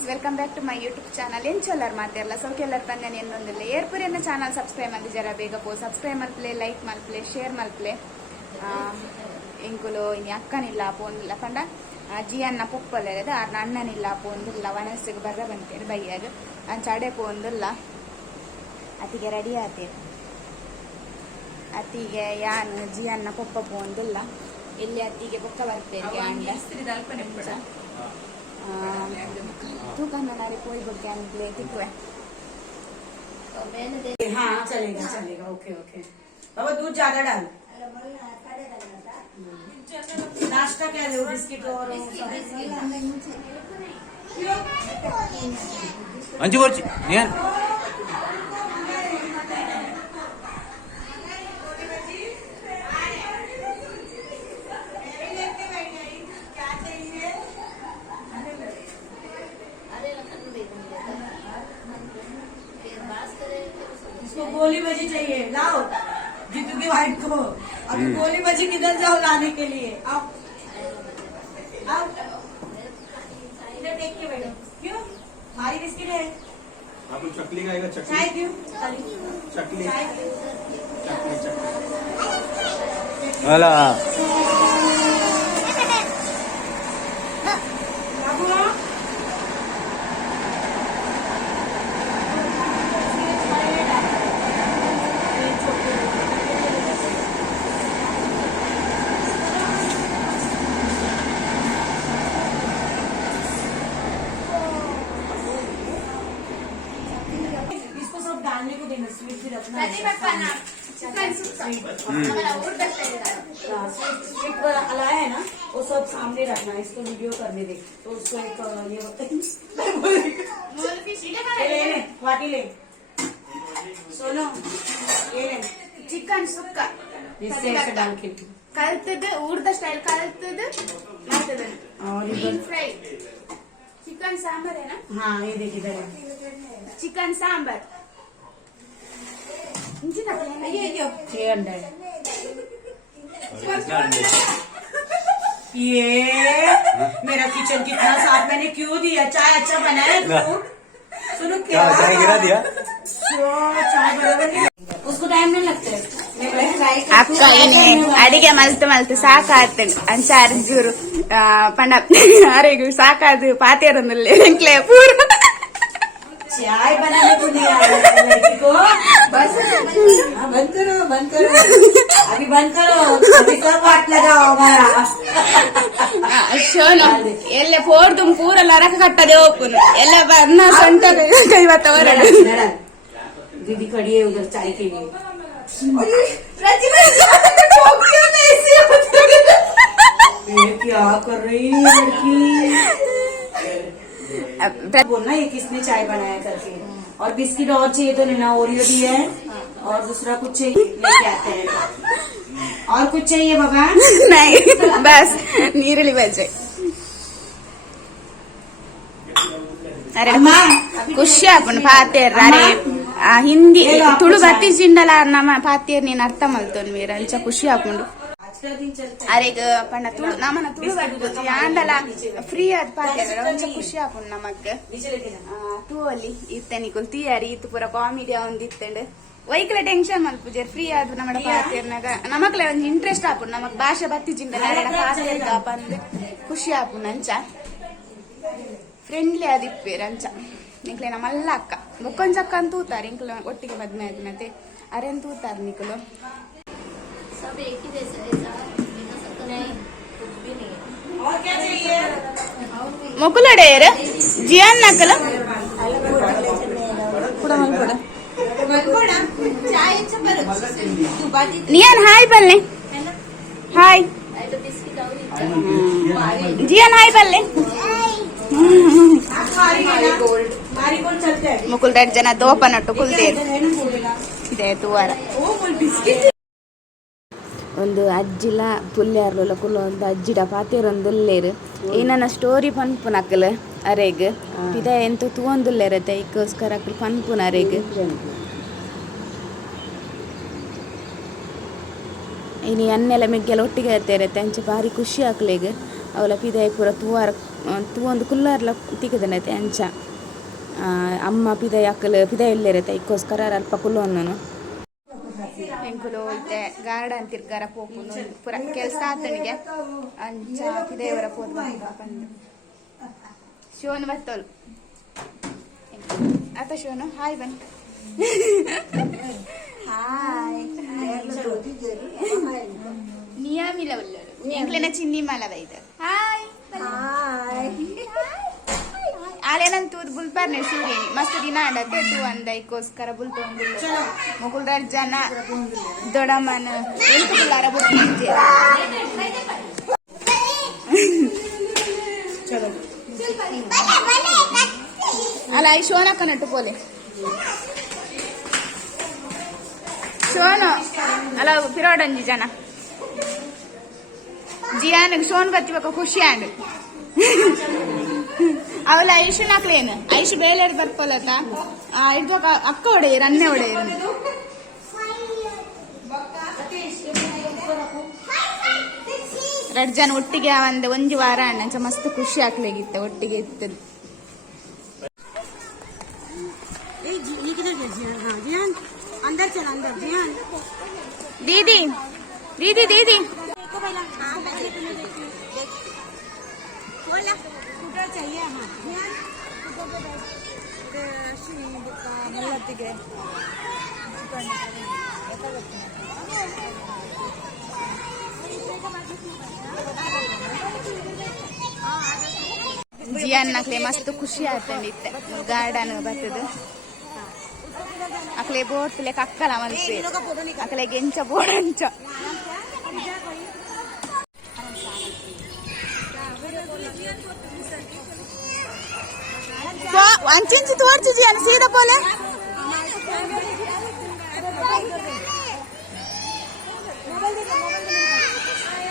Friends, welcome back to my YouTube channel. ಎಂಚೊಲ್ಲರ್ ಮಾತೆಲ್ಲ ಸೌಖ್ಯಲ್ಲರ್ ಪಂದನೆ ಎನ್ನೊಂದಿಲ್ಲ ಏರ್ಪುರಿ ಎನ್ನ ಚಾನಲ್ ಸಬ್ಸ್ಕ್ರೈಬ್ ಮಾಡಿ ಜರ ಬೇಗ ಪೋ ಸಬ್ಸ್ಕ್ರೈಬ್ ಮಲ್ಪಲೆ, ಲೈಕ್ ಮಲ್ಪಲೆ, ಶೇರ್ ಮಲ್ಪಲೆ. ಎಂಕುಲು ಇನಿ ಅಕ್ಕನಿಲ್ಲ ಪೋಂದಿಲ್ಲ ಪಂಡ ಜಿಯನ್ನ ಪೊಪ್ಪಲ್ಲದ ಆರ್ನ ಅಣ್ಣನಿಲ್ಲ ಪೋಂದಿಲ್ಲ ವನಸ್ಸಿಗೆ ಬರ್ರ ಬಂತೇಳಿ ಬೈಯಾಗ ಅಂಚಾಡೆ ಪೋಂದಿಲ್ಲ ಅತಿಗೆ ರೆಡಿ ಆತೇವೆ. ಅತಿಗೆ ಯಾನ್ ಜಿಯನ್ನ ಪೊಪ್ಪ ಪೋಂದಿಲ್ಲ ಇಲ್ಲಿ ಅತ್ತಿಗೆ ಪೊಕ್ಕ ಬರ್ತೇವೆ ಅಂಡ तू कन्नडारी कोई बोल के निकले दिखवे. हाँ चलेगा चलेगा. Okay okay. बाबा दूध ज्यादा डाल. नाश्ता क्या दो? बिस्किट और अंजू वर्ची नियन गोली बजी चाहिए. लाओ जीतू की वाइट को. अभी गोली बजी किधर जाओ लाने के लिए. आओ आओ इधर देख के बैठो. क्यों हमारी बिस्किट है. आपको चकली खाएगा? चकली चाय क्यों? चकली चाय चकली चकली वाला डालने को देना. स्वीट भी रखना. स्वीट अलाया है ना, वो सब सामने रखना. इसको वीडियो करने दे तो उसको एक ये होता है वाटी ले. सोनो ये ले ಚಿಕನ್ ಸುಕ್ಕ इससे ऐसे डाल के. ಕಲ್ತದ ಊರ್ದ ಸ್ಟೈಲ್ ಕಲ್ತದ ಮಾಡ್ತದ और ಫ್ರೈ ಚಿಕನ್ ಸಾಂಬಾರ್ ಏನಾ? हाँ ये देख इधर है. ಚಿಕನ್ ಸಾಂಬಾರ್ ये अंडा है. ये मेरा किचन कितना साफ. मैंने क्यों दिया? चाय अच्छा बनाया. सुनो क्या चाय गिरा दिया. चाय बराबर नहीं. उसको टाइम नहीं लगता है. ಅಕ್ಕ ಏನೇ ಅಡಿಗೆ ಮಲ್ತು ಮಲ್ತು ಸಾಕಾತು ಅಂಚ ಅರ್ಜೂರು ಪಂಡ ಅರೆಗು ಸಾಕಾದು ಪಾತೇರೊಂದಿಲ್ಲ ಎಂಕ್ಲೆ ಪೂರ चाय बनाने को नहीं आ रहा है लड़की को. बस बंद करो बंद करो. अभी बंद करो. अभी सब वाट लगाओ हमारा. ಶೋನು ಎಲ್ಲ ಫೋರ್ದು ಪೂರ ಲರಕ ಕಟ್ಟದೆ ಓಪನ್ ಎಲ್ಲ ಬನ್ನ ಸೊಂಟ ಕೈವತ್ತವರ. दीदी खड़ी है उधर चाय के लिए. क्या कर रही है लड़की. बोलना ये किसने चाय बनाया करके. और बिस्किट और चाहिए तो लेना. ओरियो भी है और दूसरा कुछ चाहिए लेके आते हैं. और कुछ चाहिए बाबा? नहीं बस ನೀರಲ್ಲಿ ಬಜ್ಜೆ. ಅರೆ ಖುಷಿ ಆಪುಂಡು ಪಾತೇರ್. ಅರೆ ಹಿಂದಿ ತುಳು ಬತ್ತಿ ಜಿಂಡಲ ನಮ್ಮ ಪಾತೇರ್ ನೀನ್ ಅರ್ಥ ಮಲ್ತೊನ್ ಮೀರ ಅಂಚ ಖುಷಿ ಆಪುಂಡು. ಅರೆಗ ಪಂಡ ತುಳು ನಮ್ಮನ ತುಳು ಬರ್ತದೆ ಯಾಂಡಲ ಫ್ರೀ ಆದ ಪಾತೇರ ಒಂಚ ಖುಷಿ ಆಪುಂಡು ನಮಕ್. ತೂವಲ್ಲಿ ಇತ್ತನಿಕುಲ್ ತೀಯಾರಿ ಇತ್ತು ಪೂರ ಕಾಮಿಡಿ ಒಂದಿತ್ತಂಡು ವೈಕಲ ಟೆನ್ಷನ್ ಮಲ್ಪುಜರ್ ಫ್ರೀ ಆದ್ ನಮ್ಮ ಪಾತೇರ್ನಾಗ ನಮಕ್ಲೆ ಒಂದ್ ಇಂಟ್ರೆಸ್ಟ್ ಆಪುಂಡು. ನಮಕ್ ಭಾಷೆ ಬತ್ತಿ ಜಿಂಡಲ ಪಾತೇರ್ಗ ಬಂದ್ ಖುಷಿ ಆಪುಂಡು ಅಂಚ ಫ್ರೆಂಡ್ಲಿ ಆದಿಪ್ಪೇರ್ ಅಂಚ. ನಿಕ್ಲೆ ನಮ್ಮಲ್ಲ ಅಕ್ಕ ಬೊಕ್ಕೊಂಚ ಅಕ್ಕ ಅಂತ ತೂತಾರೆ ಇಂಕ್ಲು ಒಟ್ಟಿಗೆ ಮದ್ಮೆ ಆದ್ಮೇಲೆ ಅರೆನ್ ತೂತಾರ ನಿಕ್ಲು. ಮೊಕುಲಡೇರ್ ಜಿಯನ್ ನಕಲ ನಿಯನ್ ಹಾಯ್ ಬಲ್ಲೆ ಹಾಯ್ ಜಿಯನ್ ಹಾಯ್ ಬಲ್ಲೆ. ಮುಕುಲ್ 2 ಜನ ದೋಪನಟ್ಟು ಕುಲ್ತೇರು ಇದೆ ತೂವಾರ. ಒಂದು ಅಜ್ಜಿಲ ಪುಲ್ಯಾರ್ಲ ಕುಲ್ಲ ಒಂದು ಅಜ್ಜಿಡ ಪಾತೇರೊಂದುಲ್ಲೇರು ಏನನ್ನ ಸ್ಟೋರಿ ಪನ್ಪುನಕ್ಕಲ ಅರೆಗ್ ಇದ ಎಂತ ತೂವೊಂದುಲ್ಲೇರತ್ತೆ ಇಕ್ಕೋಸ್ಕರ ಅಕ್ಕಲ್ ಪನ್ಪುನ ಅರೆಗ್ ಇನಿ ಅನ್ನೆಲ್ಲ ಮೆಗ್ಗೆಲ್ಲ ಒಟ್ಟಿಗೆ ಇರ್ತೇರತ್ತೆ ಅಂಚೆ ಭಾರಿ ಖುಷಿ ಆಕ್ಲೆಗ್ ಅವಳ ಪಿದಾಯಿ ಪೂರ ತೂವೊಂದು ಕುಲ್ಲಾರ್ಲ ತಿಕ್ಕದನೈತೆ ಅಂಚ ಅಮ್ಮ ಪಿದಾಯಿ ಅಕ್ಕಲು ಪಿದಾಯಿ ಇಲ್ಲೇರೈತೆ ಇಕ್ಕೋಸ್ಕರ ಅಲ್ಪ ಕುಲ್ಲೊಂದನು ಎಂಕುಲು ಇತ್ತೆ ಗಾರ್ಡನ್ ತಿರ್ಗಾರ ಪೋಪುನು ಪೂರ ಕೆಲಸ ಆತನಿಗೆ ಅಂಚ ಪಿದಾಯವರ ಪೋದು ಬಂದು ಶಿವನು ಬರ್ತೋಳು ಆತ ಶಿವನು ಹಾಯ್ ಬನ್ನಿ ಹಾಯ್ ನಿಯಮಿಲ ಉಳ್ಳಳು ಎಂಕ್ಲೆನ ಚಿನ್ನಿ ಮಾಲದ ಇದು ಹಾಯ್ ಆಲೇನಂತ ತೂದ್ ಬುಲ್ಪಾರ್ನೆ ಸೂರ್ಯನಿ ಮಸ್ತ್ ದಿನ ಆಡತ್ತೆ ತೂ ಅಂದ ಇಕ್ಕೋಸ್ಕರ ಬುಲ್ತೊಂದು ಮುಗುಲ್ರ ಜನ ದೊಡಮ್ಮನ ಎಂಟು ಬುಲ್ಲಾರ ಬುಲ್ತಿದ್ದೆ ಅಲ್ಲ ಈ ಶೋನಕ್ಕ ನಟ್ಟು ಪೋಲೆ ಶೋನು ಅಲ್ಲ ಪಿರೋಡಂಜಿ ಜನ ಜಿಯಾನಿಗೆ ಶೋನ್ ಬತ್ತಿಬೇಕ ಖುಷಿ ಆಂಡ್ ಅವಳ ಐಶು ನಾಕ್ಲೇನು ಐಶು ಬೇಲೆ ಬರ್ಪೋಲತ್ತ ಇಡ್ಬೇಕ ಅಕ್ಕ ಹೊಡೆಯಿರು ಅನ್ನೆ ಹೊಡೆಯಿರು ಎರಡು ಜನ ಒಟ್ಟಿಗೆ ಒಂದು ವಾರ ಅಣ್ಣ ಮಸ್ತ್ ಖುಷಿ ಆಗ್ಲಿಗಿತ್ತ ಒಟ್ಟಿಗೆ ಇತ್ತದು अंदर चल अंदर जियान दीदी दीदी दीदी देखो पहला हां बैठने के लिए देखिए बोला स्कूटर चाहिए हां जियान स्कूटर पे बैठ श्री का मतलब के ಜಿಯಾನ್ ನಕ್ಲೆ ಮಸ್ತ್ ಖುಷಿ ಆತಂಡಿತ್ತೆ ಗಾರ್ಡನ್ ಬರ್ತದೆ ಅಕ್ಲೆ ಬೋಟ್ಲೆ ಕಕ್ಕಲ ಮಲ್ಪೆ ಅಕ್ಲೆ ಗೆಂಚ ಬೋಡಂಚ ಅಂಚಿಂಚಿ ತೋರ್ಚಿ ಅನ್ನ ಸೀದಾ ಪೋಲೆ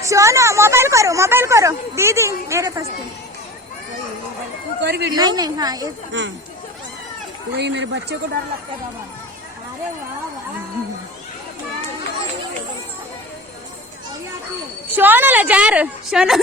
सोनू मोबाइल करो दीदी मेरे पास तू कर वीडियो नहीं हाँ ये वही मेरे बच्चे को डर लगता है बाबा अरे वाह सोनू ला जार सोनू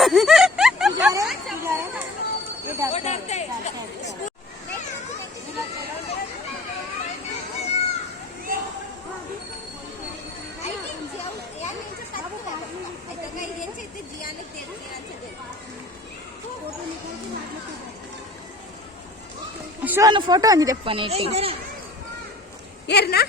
ಶೋನು ಫೋಟೋ ಅಂದಿದೆಪ್ಪ ನೀಟಿ ಏರ್ನಾ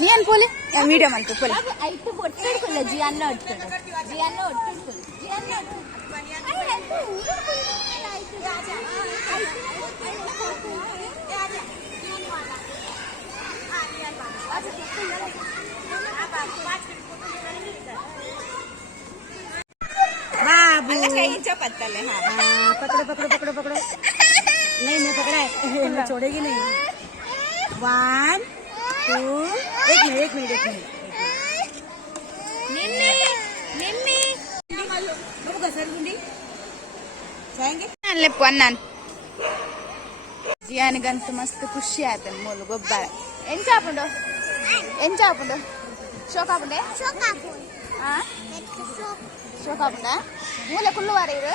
ನೀನ್ ಪೋಲೆ ವಿಡಿಯೋ ಮಾಡ್ಕೊ ಪೋಲೆ ಐಟು ಒಟ್ಟಿಡ್ಕೊಳ್ಳ ಜಿಯನ್ನ ಒಟ್ಟಿಡ್ಕೊಳ್ಳಿ बाबू पत्तल है हाँ पकड़ो पकड़ो पकड़ो पकड़ो नहीं मैं पकड़ा है मैं छोड़ेगी नहीं 1 2 एक मिनट निम्मी बाबू घसरगुंडी जाएंगे लेप्पु अन्नान ಜಿಯಾನಿಗಂತೂ ಮಸ್ತ್ ಖುಷಿ ಆಯ್ತು ಮೂಲು ಗೊಬ್ಬರ ಎಂಚಾಪುಂಡು ಶೋಕಾಪುಂಡೆ ಶೋಕಾಪುಂಡ ಮೂಲೆ ಕುಲ್ಲುವಾರ ಇರು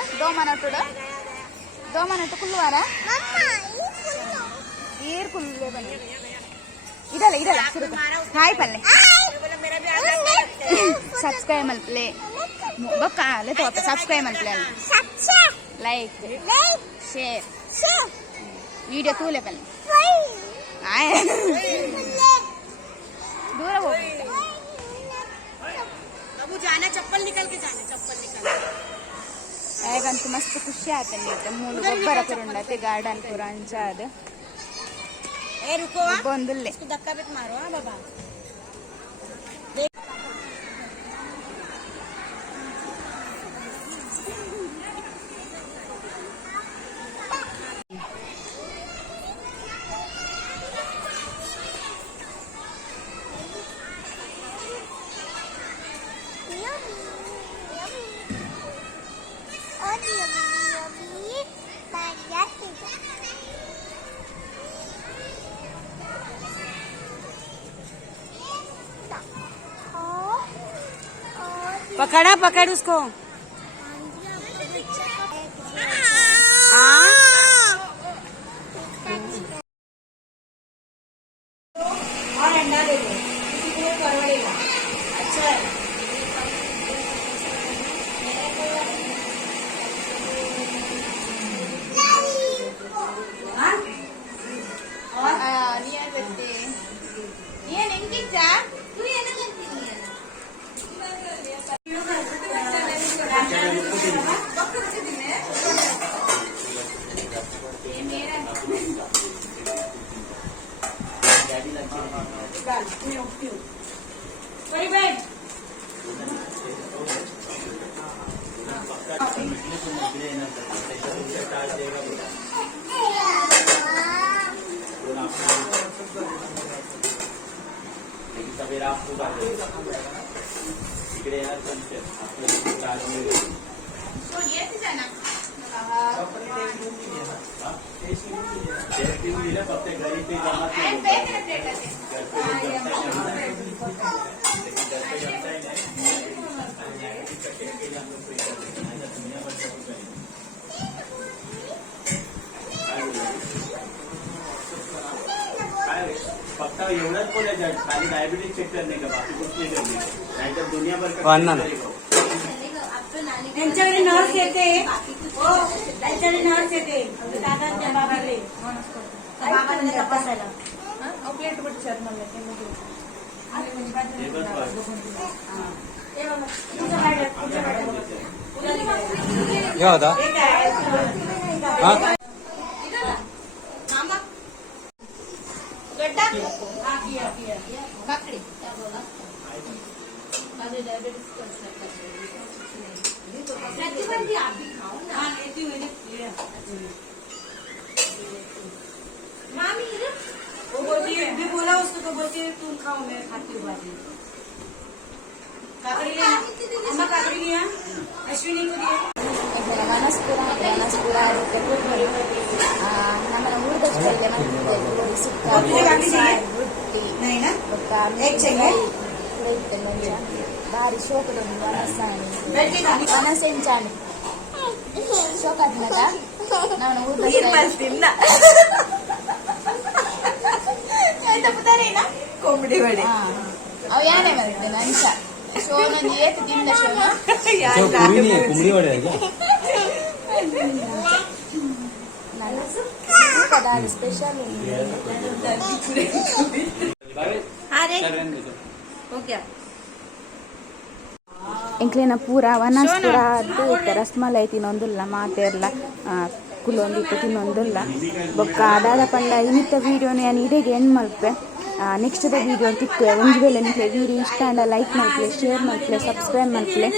ದೋಮನಟ್ಟು ಕುಲ್ಲುವಾರ ಈರ್ ಕುಲ್ಲೆ ಬನ್ನಿ ಇದಲ್ಲ ಸುರುಕ ಹಾಯ್ ಪಲ್ಲೆ ಸಬ್ಸ್ಕ್ರೈಬ್ ಮಲ್ಪ್ಲೆ ಬೊಕ್ಕ ಅಲ್ಲೇ ತಗೋತ ಸಬ್ಸ್ಕ್ರೈಬ್ ಮಲ್ಪ್ಲೆ ಲೈಕ್ ಶೇರ್ वीडियो तूले पहले आए दूर हो बाबू जाना चप्पल निकल ಹೇಗಂತ ಮಸ್ತ್ ಖುಷಿ ಆಯ್ತು ಮೂಲು ಗೊಬ್ಬರ ಪುರುಂಡತೆ ಗಾರ್ಡನ್ ಪುರ ಅಂಚಾದ ए रुको ಬಂದುಲ್ಲೆ इसको धक्का मत मारो हां बाबा पकड़ा पकड़ उसको। और अंडा दे दो, किसी को परवड़ेगा। अच्छा है। हाँ? और नियन बत्ते नियन ಎಂಕಿಚ್ಚಾ बड़ी बहन सवेरा आपको इकडे येणार संशय तो येत जाना दिलं फक्त घरी ते जमा आणि पे करते फक्त एवढंच बोलायचं खाली डायबिटीज चेक करणे का बाकी कुछ नाही करणे नाहीतर दुनियाभर का त्यांच्याकडे नर्स येते, त्यांच्याकडे नर्स येते दादांच्या बाबाले बाबांना तपासायला प्लेट बट म्हणलं क्या होता काकडी वो बोलती है, मैं बोला उसको तो बोलती है तुम खाओ मैं खाती हूँ भाजी। काकड़ी लिया अम्मा, काकड़ी लिया अश्विनी को दिया। ವನಸ್ಪುರ ಅದಕ್ಕೆ ಕೂತ್ಕೊಂಡು ನಮ್ಮನ್ನ ಊಟದಷ್ಟಲ್ಲೇ ಮತ್ತೆ ಸುಕ್ಕ ರೊಟ್ಟಿ नहीं ना ಬೊಕ್ಕ एक चाहिए ಇತ್ತು ಭಾರಿ ಶೋಕದೊಂದು बैठी खानी ವನಸೆಂಚಾಣಿ ಶೋಕ ಆದ್ಮೇಲೆ ನಾನು कोंबडी वडे ಅವು ಯಾನೇ ಬರುತ್ತೆ ನಂಚ ಶೋನೊಂದು ಏತು ತಿಂದ ಶೋನ कुमडी वाडे आहे ಅದು ಸ್ಪೆಷಲ್ हो गया ಎಂಕ್ಲಿನ ಪೂರ ವನಸ್ಪುರ ಅದು ರಸ್ಮಲೈ ತಿನ್ನೊಂದುಲ್ಲ ಮಾತೆರ್ಲ ಕುಲೊಂದಿತ್ತು ತಿನ್ನೊಂದುಲ್ಲ ಬೊಕ್ಕ ಅದಾದ ಪಂಡ ಇನ್ನಿತ್ತ ವೀಡಿಯೋನ ನಾನು ಇಡೆಗೆ ಎಂಡ್ ಮಲ್ಪೆ ನೆಕ್ಸ್ಟ್ ದ ವೀಡಿಯೋ ತಿಕ್ಕುವೆ ಒಂದು ವೇಳೆ ನಿಮಗೆ ವೀಡಿಯೋ ಇಷ್ಟ ಅಂಡ ಲೈಕ್ ಮಲ್ಪಲೆ ಶೇರ್ ಮಲ್ಪಲೆ ಸಬ್ಸ್ಕ್ರೈಬ್ ಮಲ್ಪಲೆ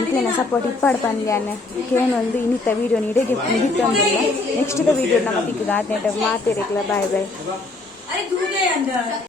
ನಿಕ್ಲಿನ ಸಪೋರ್ಟ್ ಇಪ್ಪಾಡು ಪಂದ್ಯಾನೆ ಕೇನೊಂದು ಇನ್ನಿತ್ತ ವೀಡಿಯೋನ ಇಡೆಗೆ ಮುಗಿತೊಂದಿಲ್ಲ ನೆಕ್ಸ್ಟ್ ದ ವೀಡಿಯೋ ನಮ್ಮ ತಿಕ್ಕ ಮಾತೇಟ ಮಾತೇರಿಕ್ಲ ಬಾಯ್ ಬಾಯ್ अरे दूध है अंदर।